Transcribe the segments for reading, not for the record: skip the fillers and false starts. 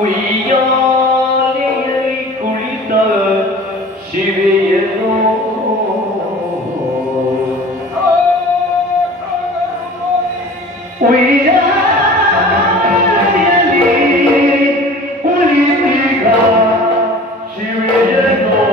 ಉಯ್ಯಾಲೆಯಲ್ಲಿ ಕುಳಿತ ಶಿವೆಯನ್ನು ಉಯ್ಯಾಲೆಯಲ್ಲಿ ಕುಳಿತೀಗ ಶಿವೆಯನ್ನು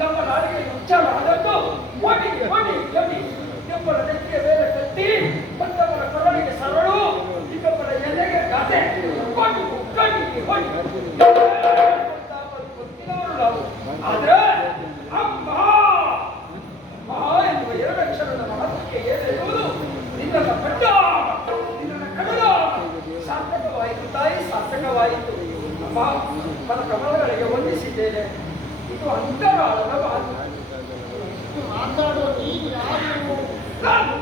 ನಮ್ಮ ನಾಡಿಗೆ ಉಚ್ಚಾರ ಆದದ್ದು ಓಡಿ ಓಡಿ ಓಡಿ ಇನ್ನೊಬ್ಬರ ನೆತ್ತಿಗೆ ಬೇರೆ ಕಟ್ಟಿ ಮತ್ತೊಬ್ಬರ ಕೊರಳಿಗೆ ಸರಳು ಇನ್ನೊಬ್ಬರ ಎಲೆಗೆ ಗಾದೆ ಓಡಿ ಕಣ್ಣಿಗೆ ಓಡಿ ಗೊತ್ತಿಲ್ಲವರು ನಾವು ಆದ್ರೆ ಅಮ್ಮ ಎನ್ನುವ ಎರಡು ಅಕ್ಷರದ ಮಹತ್ವಕ್ಕೆ ಏನಿರುವುದು ನಿನ್ನ ಪಟ್ಟ ನಿನ್ನ ಕಡಲ ಸಾರ್ಥಕವಾಯಿತು ತಾಯಿ ಸಾರ್ಥಕವಾಯಿತು ಅಮ್ಮ ಪದ ಕಮಲಗಳಿಗೆ ವಂದಿಸಿದ್ದೇನೆ ಇದು ಅಂತರಾಳದ ಮಾತು ಮಾತಾಡೋ ನೀನು ಯಾರು